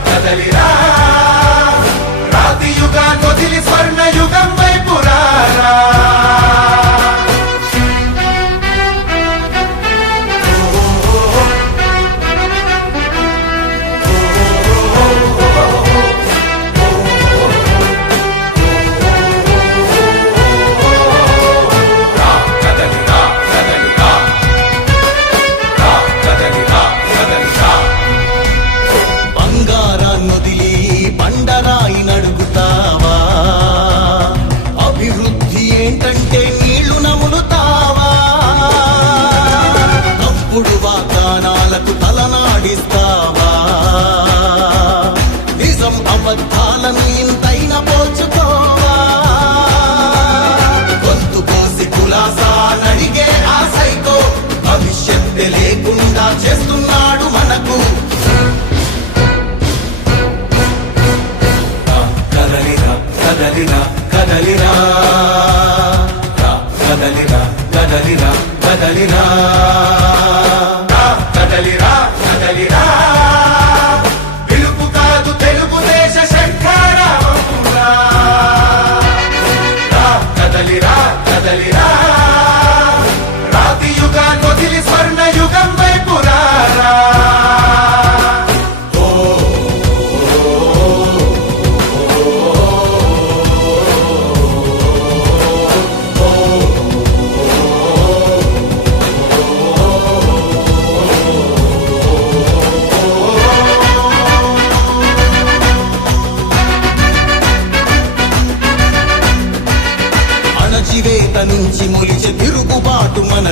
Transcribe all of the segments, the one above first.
కదలిరా కదలిరా రాతి యుగాన్ని వదిలి స్వర్ణ యుగం వైపు రారా. సాధిస్తావా నిజం అబద్ధాలను ఇంతైన పోచుకోవా? గొంతు కోసి కులాసా నడిగే ఆ సైకో భవిష్యత్తు లేకుండా చేస్తున్నాడు మనకు. కదలిరా కదలిరా కదలిరా కదలిరా కదలిరా కదలిరా కదలిరా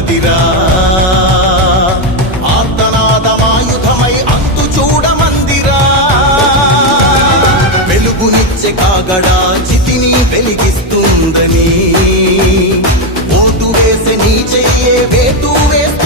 తిరుగుబాటు ఆర్తనాదమాయుధమై అంతు చూడమందిరా. వెలుగునిచ్చే కాగడా చితిని వెలిగిస్తుందని. ఓటు వేసే నీ చెయ్యే వేటు వేస్తుందని